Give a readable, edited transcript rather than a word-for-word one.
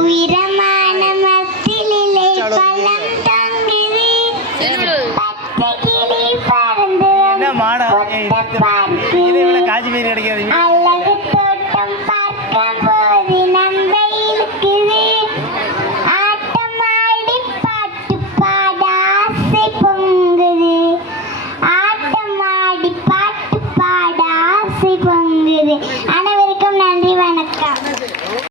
உயரமான மத்திலே பள்ளம் தொங்குது பச்சை கிளி பறந்து காஞ்சி மீன் கிடைக்காது